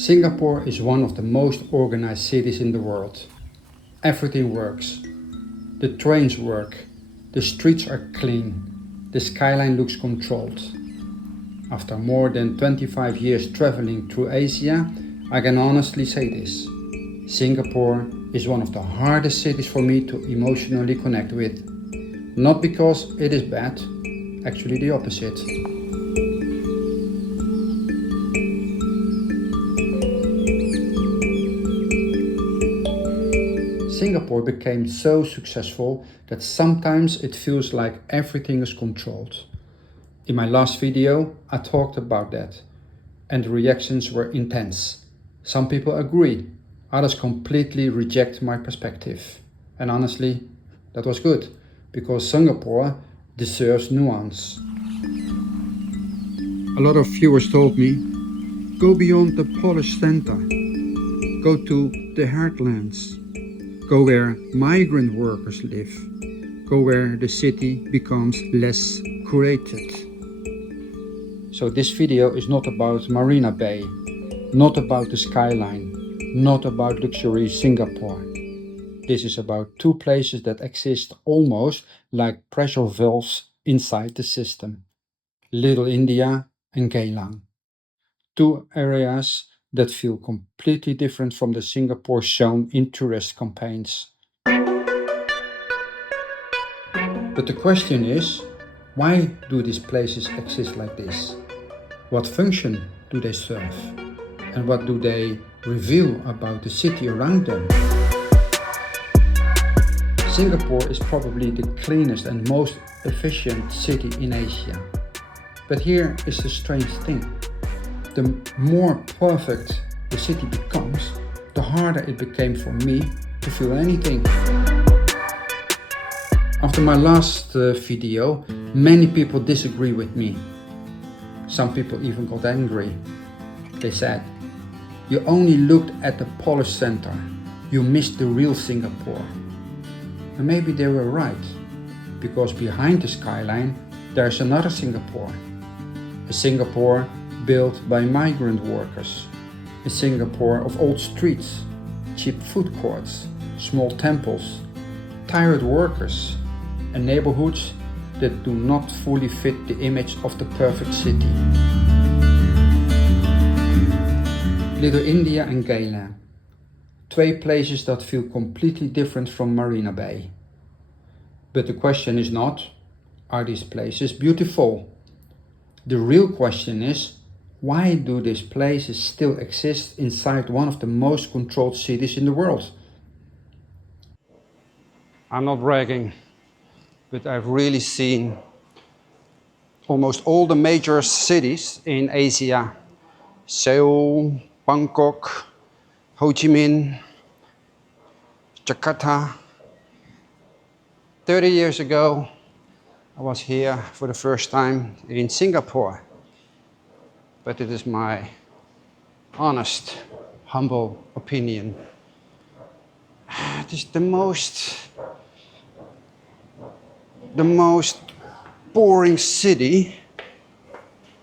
Singapore is one of the most organized cities in the world. Everything works. The trains work, the streets are clean, the skyline looks controlled. After more than 25 years traveling through Asia, I can honestly say this. Singapore is one of the hardest cities for me to emotionally connect with. Not because it is bad, actually the opposite. Singapore became so successful that sometimes it feels like everything is controlled. In my last video, I talked about that, and the reactions were intense. Some people agree, others completely reject my perspective. And honestly, that was good, because Singapore deserves nuance. A lot of viewers told me, go beyond the polished center, go to the heartlands. Go where migrant workers live. Go where the city becomes less curated. So this video is not about Marina Bay, not about the skyline, not about luxury Singapore. This is about two places that exist almost like pressure valves inside the system. Little India and Geylang. Two areas that feel completely different from the Singapore shown in tourist campaigns. But the question is, why do these places exist like this? What function do they serve? And what do they reveal about the city around them? Singapore is probably the cleanest and most efficient city in Asia. But here is the strange thing. The more perfect the city becomes, the harder it became for me to feel anything. After my last video, many people disagree with me. Some people even got angry. They said, you only looked at the polished center, you missed the real Singapore. And maybe they were right, because behind the skyline there's another Singapore. A Singapore built by migrant workers. A Singapore of old streets, cheap food courts, small temples, tired workers, and neighborhoods that do not fully fit the image of the perfect city. Little India and Geylang. Two places that feel completely different from Marina Bay. But the question is not, are these places beautiful? The real question is, why do these places still exist inside one of the most controlled cities in the world? I'm not bragging, but I've really seen almost all the major cities in Asia. Seoul, Bangkok, Ho Chi Minh, Jakarta. 30 years ago, I was here for the first time in Singapore. But it is my honest, humble opinion. It is the most boring city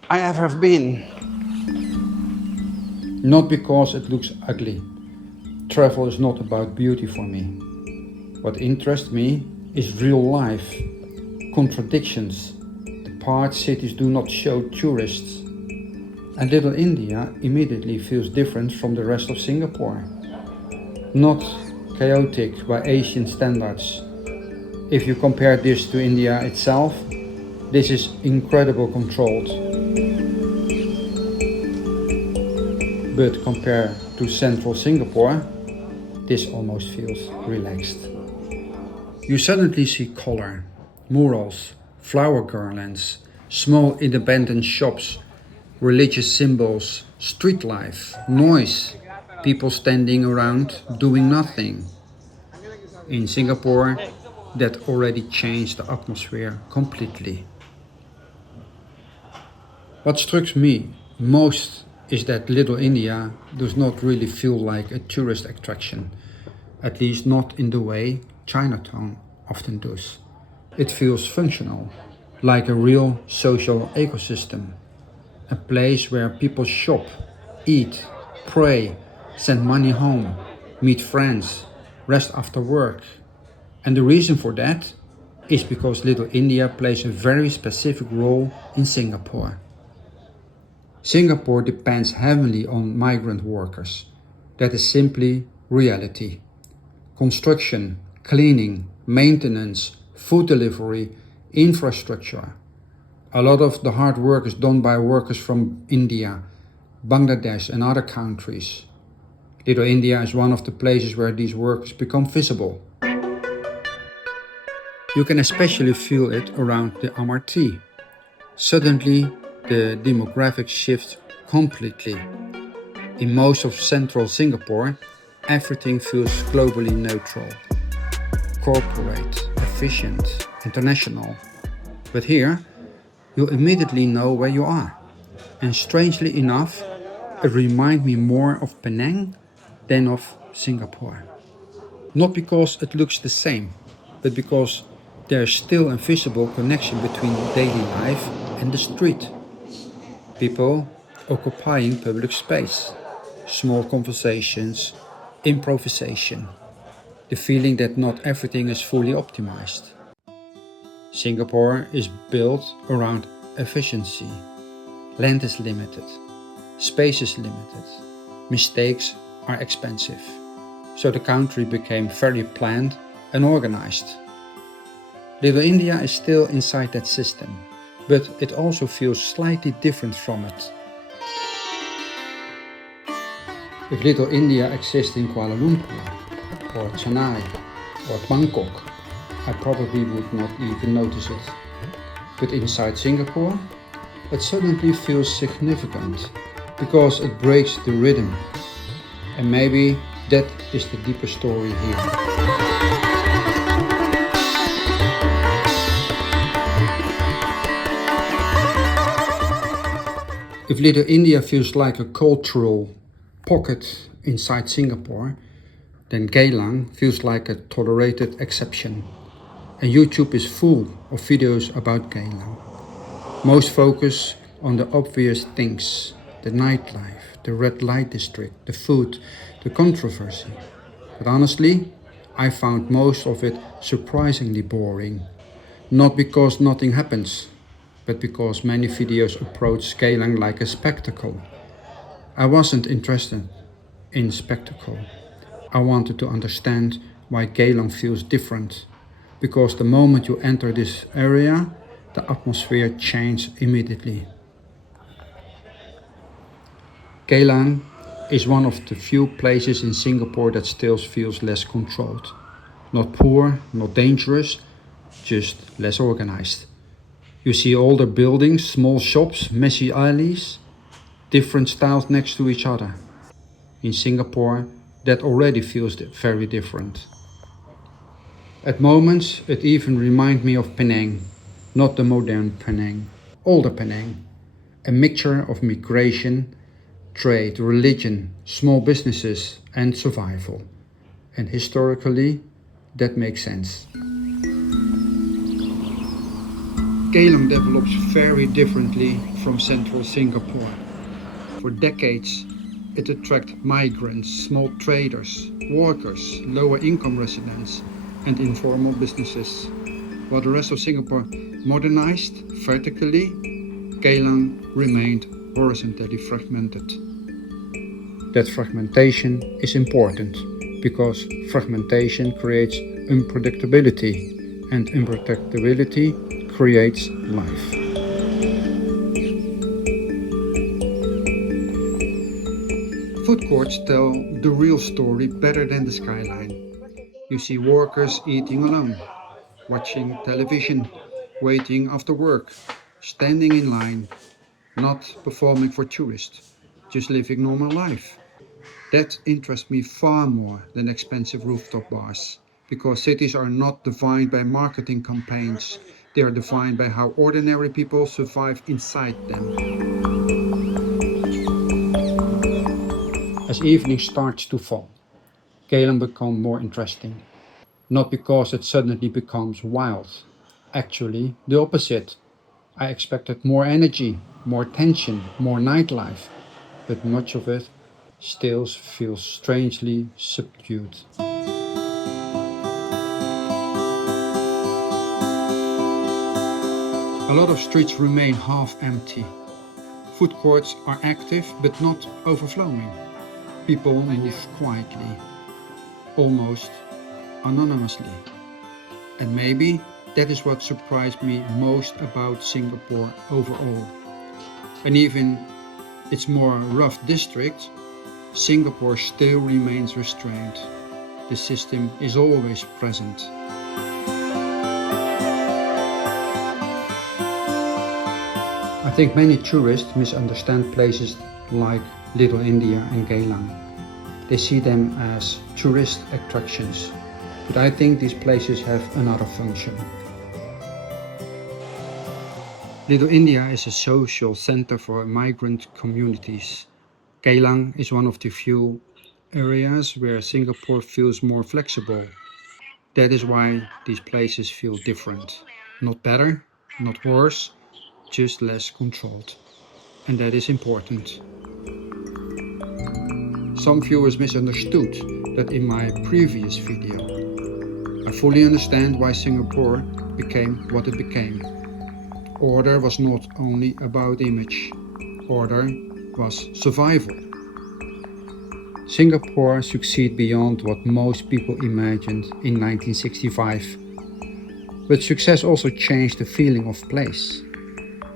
I ever have been. Not because it looks ugly. Travel is not about beauty for me. What interests me is real life, contradictions, the parts cities do not show tourists. And Little India immediately feels different from the rest of Singapore. Not chaotic by Asian standards. If you compare this to India itself, this is incredibly controlled. But compared to central Singapore, this almost feels relaxed. You suddenly see color, murals, flower garlands, small independent shops, religious symbols, street life, noise, people standing around doing nothing. In Singapore, that already changed the atmosphere completely. What strikes me most is that Little India does not really feel like a tourist attraction, at least not in the way Chinatown often does. It feels functional, like a real social ecosystem. A place where people shop, eat, pray, send money home, meet friends, rest after work. And the reason for that is because Little India plays a very specific role in Singapore. Singapore depends heavily on migrant workers. That is simply reality. Construction, cleaning, maintenance, food delivery, infrastructure. A lot of the hard work is done by workers from India, Bangladesh and other countries. Little India is one of the places where these workers become visible. You can especially feel it around the MRT. Suddenly, the demographics shift completely. In most of central Singapore, everything feels globally neutral. Corporate, efficient, international. But here, you immediately know where you are. And strangely enough, it reminds me more of Penang than of Singapore. Not because it looks the same, but because there is still a visible connection between daily life and the street. People occupying public space, small conversations, improvisation, the feeling that not everything is fully optimized. Singapore is built around efficiency. Land is limited, space is limited, mistakes are expensive. So the country became very planned and organized. Little India is still inside that system, but it also feels slightly different from it. If Little India exists in Kuala Lumpur, or Chennai, or Bangkok, I probably would not even notice it. But inside Singapore, it suddenly feels significant because it breaks the rhythm. And maybe that is the deeper story here. If Little India feels like a cultural pocket inside Singapore, then Geylang feels like a tolerated exception. And YouTube is full of videos about Geylang. Most focus on the obvious things, the nightlife, the red light district, the food, the controversy. But honestly, I found most of it surprisingly boring. Not because nothing happens, but because many videos approach Geylang like a spectacle. I wasn't interested in spectacle. I wanted to understand why Geylang feels different. Because the moment you enter this area, the atmosphere changes immediately. Geylang is one of the few places in Singapore that still feels less controlled. Not poor, not dangerous, just less organized. You see older buildings, small shops, messy alleys, different styles next to each other. In Singapore, that already feels very different. At moments, it even reminds me of Penang, not the modern Penang, older Penang, a mixture of migration, trade, religion, small businesses, and survival. And historically, that makes sense. Geylang develops very differently from central Singapore. For decades, it attracted migrants, small traders, workers, lower income residents, and informal businesses. While the rest of Singapore modernized vertically, Geylang remained horizontally fragmented. That fragmentation is important because fragmentation creates unpredictability, and unpredictability creates life. Food courts tell the real story better than the skyline. You see workers eating alone, watching television, waiting after work, standing in line, not performing for tourists, just living normal life. That interests me far more than expensive rooftop bars, because cities are not defined by marketing campaigns, they are defined by how ordinary people survive inside them. As evening starts to fall, Geylang becomes more interesting. Not because it suddenly becomes wild. Actually, the opposite. I expected more energy, more tension, more nightlife, but much of it still feels strangely subdued. A lot of streets remain half empty. Food courts are active but not overflowing. People move quietly, almost anonymously. And maybe that is what surprised me most about Singapore overall. And even its more rough district, Singapore still remains restrained. The system is always present. I think many tourists misunderstand places like Little India and Geylang. They see them as tourist attractions, but I think these places have another function. Little India is a social center for migrant communities. Geylang is one of the few areas where Singapore feels more flexible. That is why these places feel different. Not better, not worse, just less controlled. And that is important. Some viewers misunderstood that in my previous video. I fully understand why Singapore became what it became. Order was not only about image. Order was survival. Singapore succeeded beyond what most people imagined in 1965. But success also changed the feeling of place.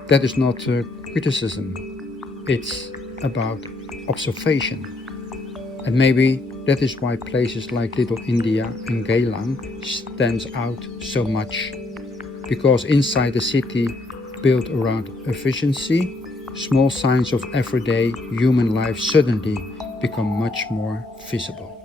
That is not a criticism, it's about observation. And maybe that is why places like Little India and Geylang stands out so much. Because inside the city, built around efficiency, small signs of everyday human life suddenly become much more visible.